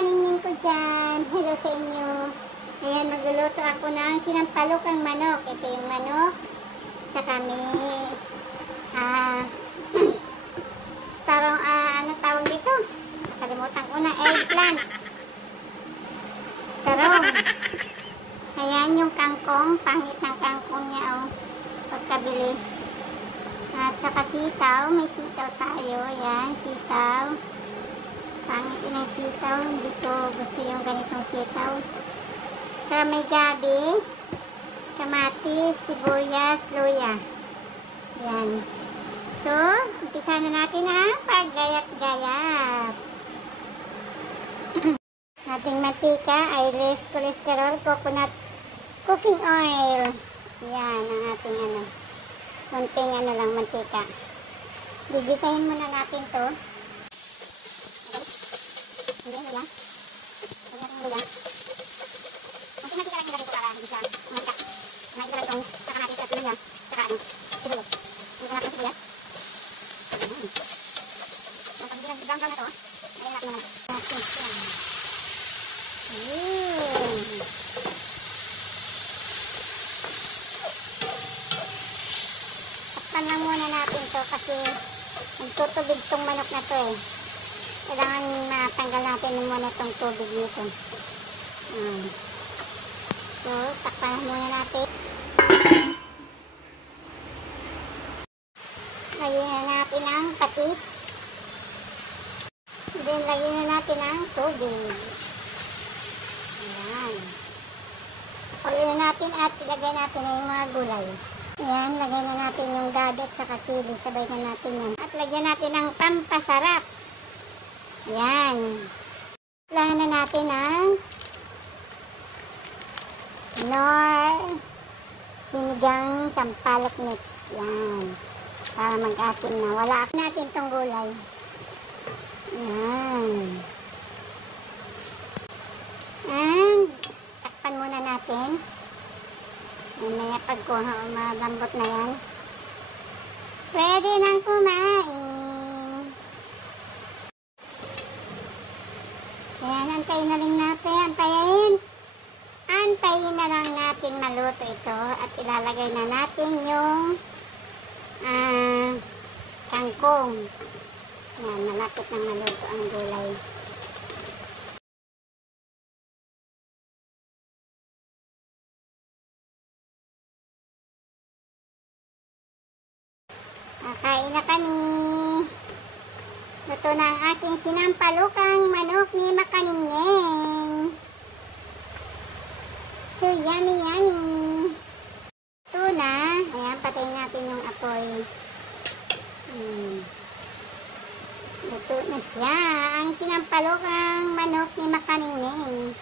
makaningning ko dyan. Hello sa inyo. Ayan, magluluto ako ng sinampalukang manok. Ito yung manok. Sa kami, ano tawag dito? Nakalimutan ko na, eggplant. Tarong. Ayan yung kangkong. Pangit ng kangkong niya, oh. Pagkabili. At saka sitaw. May sitaw tayo. Ayan, sitaw. Pangit ng sitaw. Hindi ko gusto yung ganitong sitaw. Saka may gabi. Kamatis, sibuyas, luya. Ayan. So, umpisa na natin ang paggayat-gayat. Ating mantika ay less cholesterol, coconut cooking oil. Yan ang ating kunting lang mantika. Gigisahin muna natin to. Hindi nila. Hindi natin nila. Ang mantika lang nilagay ko para hindi siya mantika. Nilagay ko itong saka natin sa luya. Saka sibuyas. Nilagay natin sibuyas. Pag brown na to, nilagay natin muna. Takpan lang muna natin to kasi nagtutubig tong manok na to eh. Kailangan matanggal natin muna tong tubig nito. So, takpan muna natin. Lagyan na natin ang patis. Then, lagyan na natin ang tubig. Ayan. Pagyan na natin at ilagay natin na yung mga gulay. Ayan, lagay na natin yung gabi at saka sili. Sabay na natin yan. At lagyan natin ang pampasarap. Ayan. Lagyan na natin ang sinigang sampalok mix. Ayan. Para mag-asin na. Wala natin itong gulay. Ayan. And, takpan muna natin. Mamaya pagkuha, malambot na yan. Pwede nang kumain. Ayan, antayin na rin natin. Antayin na lang natin maluto ito. At ilalagay na natin yung kangkong. Ayan, malapit na maluto ang gulay. Kakain na kami. Luto na ang aking sinampalukang manok ni Makaningning. So, yummy, yummy. Ito na. Ayan, patayin natin yung apoy. Luto na siya. Ang sinampalukang manok ni Makaningning.